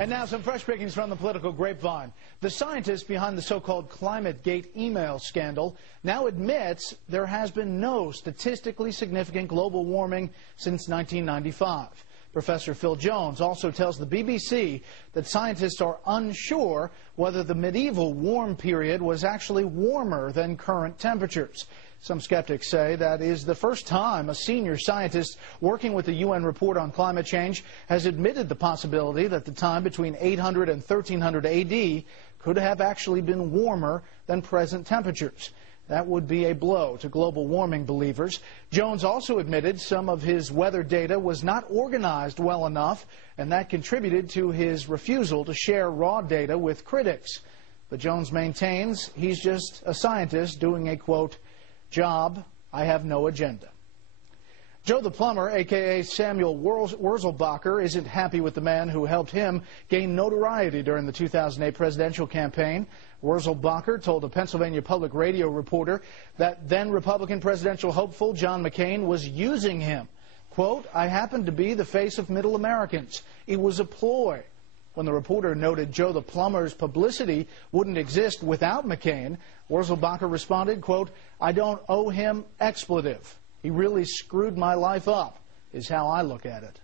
And now some fresh pickings from the political grapevine. The scientist behind the so-called ClimateGate email scandal now admits there has been no statistically significant global warming since 1995. Professor Phil Jones also tells the BBC that scientists are unsure whether the medieval warm period was actually warmer than current temperatures. Some skeptics say that is the first time a senior scientist working with the UN report on climate change has admitted the possibility that the time between 800 and 1300 AD could have actually been warmer than present temperatures. That would be a blow to global warming believers. Jones also admitted some of his weather data was not organized well enough, and that contributed to his refusal to share raw data with critics. But Jones maintains he's just a scientist doing a, quote, job, I have no agenda. Joe the Plumber, a.k.a. Samuel Wurzelbacher, isn't happy with the man who helped him gain notoriety during the 2008 presidential campaign. Wurzelbacher told a Pennsylvania Public Radio reporter that then-Republican presidential hopeful John McCain was using him. Quote, I happened to be the face of middle Americans. It was a ploy. When the reporter noted Joe the Plumber's publicity wouldn't exist without McCain, Wurzelbacher responded, quote, I don't owe him expletive. He really screwed my life up, is how I look at it.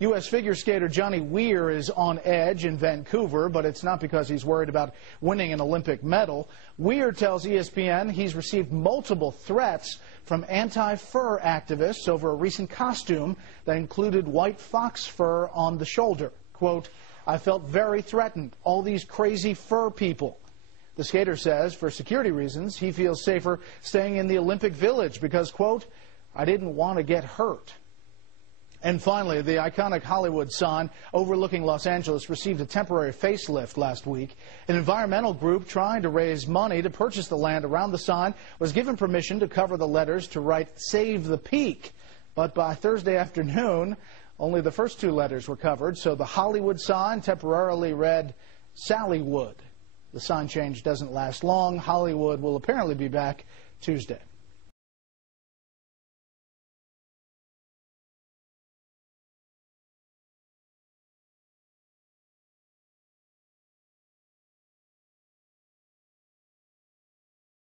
U.S. figure skater Johnny Weir is on edge in Vancouver, but it's not because he's worried about winning an Olympic medal. Weir tells ESPN he's received multiple threats from anti-fur activists over a recent costume that included white fox fur on the shoulder. Quote, I felt very threatened, all these crazy fur people. The skater says, for security reasons, he feels safer staying in the Olympic Village because, quote, I didn't want to get hurt. And finally, the iconic Hollywood sign overlooking Los Angeles received a temporary facelift last week. An environmental group trying to raise money to purchase the land around the sign was given permission to cover the letters to write Save the Peak. But by Thursday afternoon, only the first two letters were covered, so the Hollywood sign temporarily read Sallywood. The sign change doesn't last long. Hollywood will apparently be back Tuesday.